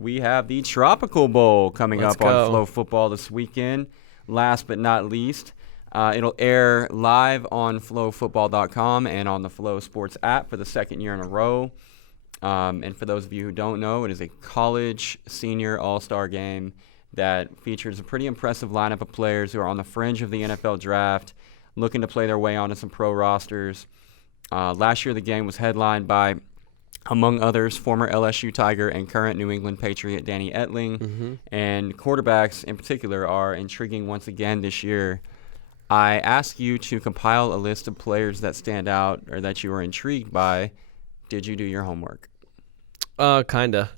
we have the Tropical Bowl coming Let's up go. on FloFootball this weekend. Last but not least, it'll air live on FloFootball.com and on the Flo Sports app for the second year in a row. And for those of you who don't know, it is a college senior all-star game that features a pretty impressive lineup of players who are on the fringe of the NFL draft, looking to play their way onto some pro rosters. Last year, the game was headlined by, among others, former LSU Tiger and current New England Patriot Danny Etling. Mm-hmm. And quarterbacks in particular are intriguing once again this year. I ask you to compile a list of players that stand out or that you were intrigued by. Did you do your homework? Kinda.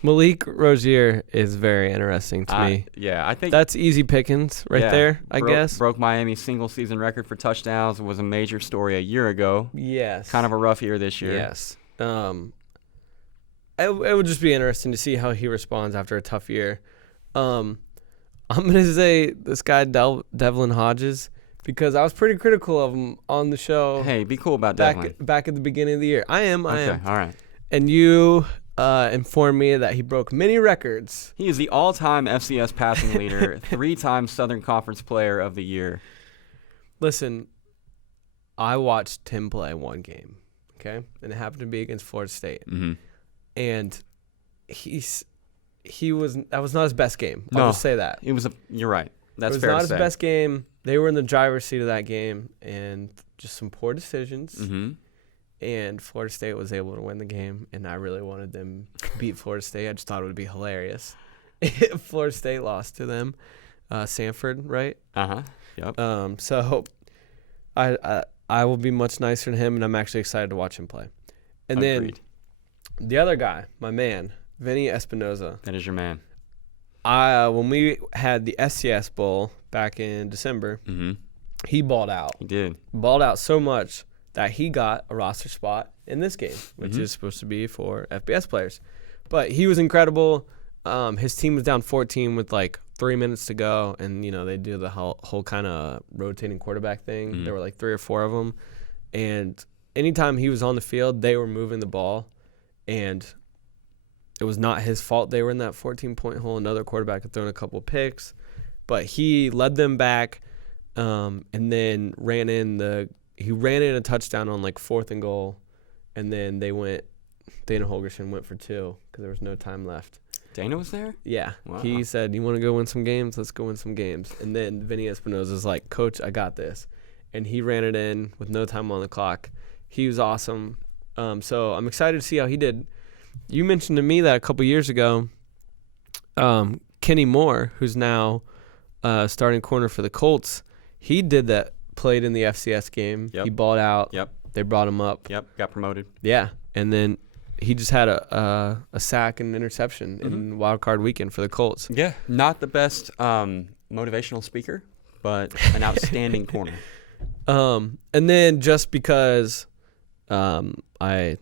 Malik Rozier is very interesting to me. Yeah, I think that's easy pickings there, I guess. Broke Miami's single-season record for touchdowns. Was a major story a year ago. Yes. Kind of a rough year this year. Yes. It would just be interesting to see how he responds after a tough year. I'm going to say this guy, Devlin Hodges, because I was pretty critical of him on the show. Hey, be cool about Devlin. Back at the beginning of the year. I am. Okay, all right. And you informed me that he broke many records. He is the all-time FCS passing leader, 3-time Southern Conference Player of the Year. Listen, I watched him play one game, okay? And it happened to be against Florida State. Mm-hmm. And that was not his best game. I'll just say that. You're right. That's fair to say. It was not his best game. They were in the driver's seat of that game, and just some poor decisions. Mm-hmm. And Florida State was able to win the game, and I really wanted them to beat Florida State. I just thought it would be hilarious if Florida State lost to them. Sanford, right? Uh-huh. Yep. So I will be much nicer than him, and I'm actually excited to watch him play. And Agreed. Then the other guy, my man, Vinnie Espinoza. That is your man. When we had the SCS Bowl back in December, mm-hmm. he balled out. He did. Balled out so much that he got a roster spot in this game, which mm-hmm. is supposed to be for FBS players. But he was incredible. His team was down 14 with like 3 minutes to go, and they do the whole kind of rotating quarterback thing. Mm-hmm. There were like 3 or 4 of them, and anytime he was on the field, they were moving the ball, and it was not his fault they were in that 14-point hole. Another quarterback had thrown a couple picks, but he led them back, and then ran in a touchdown on like 4th and goal, and then Dana Holgerson went for 2 because there was no time left. Dana was there? Yeah. Wow. He said, "You want to go win some games? Let's go win some games." And then Vinnie Espinoza's like, "Coach, I got this." And he ran it in with no time on the clock. He was awesome. So I'm excited to see how he did. You mentioned to me that a couple years ago, Kenny Moore, who's now starting corner for the Colts, he did that, played in the FCS game. Yep. He balled out. Yep. They brought him up. Yep. Got promoted. Yeah. And then he just had a sack and interception mm-hmm. in Wild Card Weekend for the Colts. Yeah. Not the best motivational speaker, but an outstanding corner. And then just because I'm a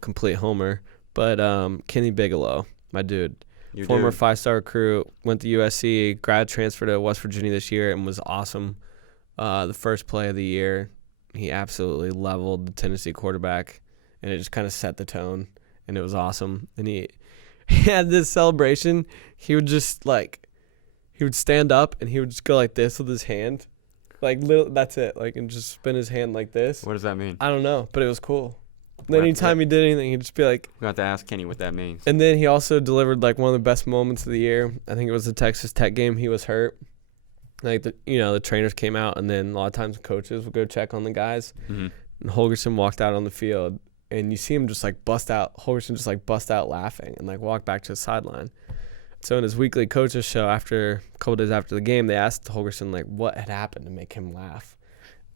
complete homer, but Kenny Bigelow, my dude, former 5-star recruit, went to USC, grad transfer to West Virginia this year, and was awesome. The first play of the year, he absolutely leveled the Tennessee quarterback, and it just kind of set the tone, and it was awesome. And he had this celebration. He would just he would stand up, and he would just go like this with his hand. That's it. And just spin his hand like this. What does that mean? I don't know, but it was cool. Anytime he did anything, he'd just be like... We have to ask Kenny what that means. And then he also delivered one of the best moments of the year. I think it was the Texas Tech game. He was hurt. The trainers came out, and then a lot of times coaches would go check on the guys. Mm-hmm. And Holgerson walked out on the field, and you see him just bust out. Holgerson just bust out laughing and walk back to the sideline. So in his weekly coaches show, after a couple days after the game, they asked Holgerson what had happened to make him laugh,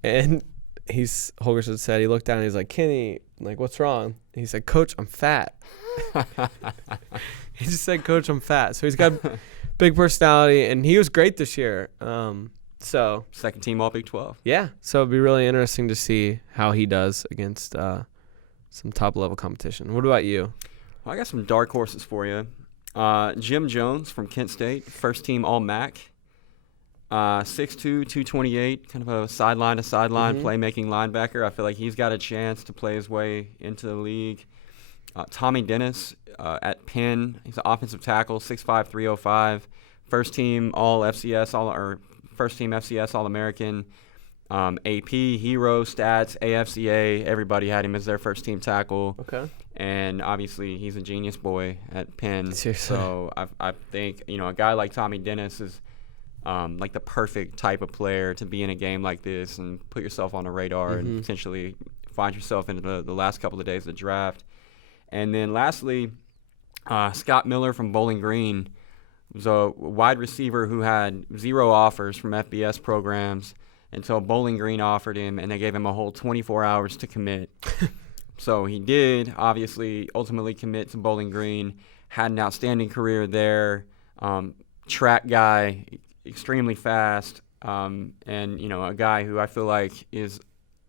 and Holgerson said he looked down and he's like, "Kenny, what's wrong?" And he said, "Coach, I'm fat." He just said, "Coach, I'm fat." So he's got big personality, and he was great this year. So second team All Big 12. Yeah, so it'd be really interesting to see how he does against some top level competition. What about you? Well, I got some dark horses for you. Jim Jones from Kent State, first team All-MAC. 6'2", 228, kind of a sideline-to-sideline mm-hmm. playmaking linebacker. I feel like he's got a chance to play his way into the league. Tommy Dennis, at Penn. He's an offensive tackle, 6'5", 305. First team FCS All-American. AP, Hero, Stats, AFCA. Everybody had him as their first team tackle. Okay. And obviously, he's a genius boy at Penn. Seriously. So I think, a guy like Tommy Dennis is like the perfect type of player to be in a game like this and put yourself on the radar and potentially find yourself into the last couple of days of the draft. And then lastly, Scott Miller from Bowling Green was a wide receiver who had 0 offers from FBS programs until Bowling Green offered him, and they gave him a whole 24 hours to commit. So he did, obviously, ultimately commit to Bowling Green, had an outstanding career there, track guy, extremely fast, and, a guy who I feel like is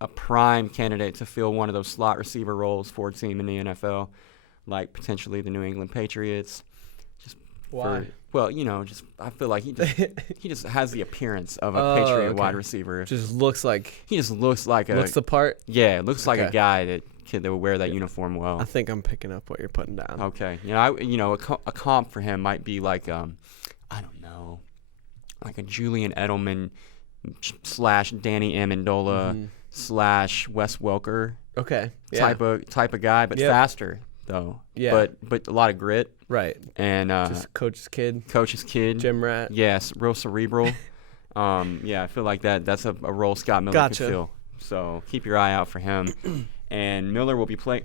a prime candidate to fill one of those slot receiver roles for a team in the NFL, like potentially the New England Patriots. Why? I feel like he just has the appearance of a Patriot wide receiver. Just looks like looks the part. Yeah, looks like a guy that would wear that uniform well. I think I'm picking up what you're putting down. Okay, a comp for him might be like I don't know, like a Julian Edelman / Danny Amendola / Wes Welker. Okay, type of guy, but faster though. Yeah, but a lot of grit. Right. And just coach's kid. Gym rat. Yes, real cerebral. I feel like that's a role Scott Miller could fill. So keep your eye out for him. And Miller will be playing.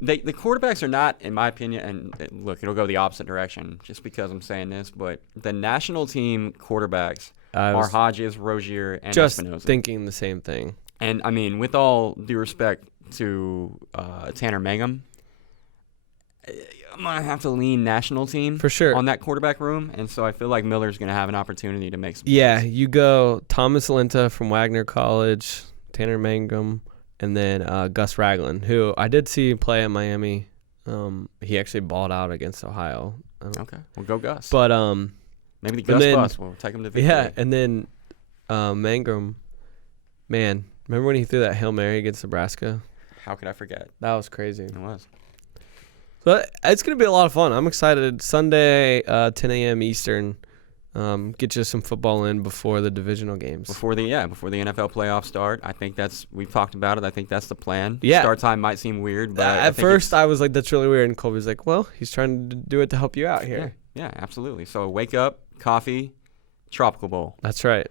The quarterbacks are not, in my opinion, and look, it'll go the opposite direction just because I'm saying this, but the national team quarterbacks are Hodges, Rozier, and Espinoza. Just thinking the same thing. And, I mean, with all due respect to Tanner Mangum, I'm going to have to lean national team for sure on that quarterback room, and so I feel like Miller's going to have an opportunity to make some plays. You go Thomas Linta from Wagner College, Tanner Mangum, and then Gus Raglan, who I did see play at Miami. He actually balled out against Ohio. Okay, well, go Gus. But maybe the Gus bus will take him to victory. Yeah, and then Mangum, man, remember when he threw that Hail Mary against Nebraska? How could I forget? That was crazy. It was. So it's going to be a lot of fun. I'm excited. Sunday, 10 a.m. Eastern. Get you some football in before the divisional games. Before the NFL playoffs start. I think we've talked about it. I think that's the plan. Yeah. Start time might seem weird, but at first I was like, that's really weird. And Colby's like, well, he's trying to do it to help you out here. Yeah, absolutely. So wake up, coffee, Tropical Bowl. That's right.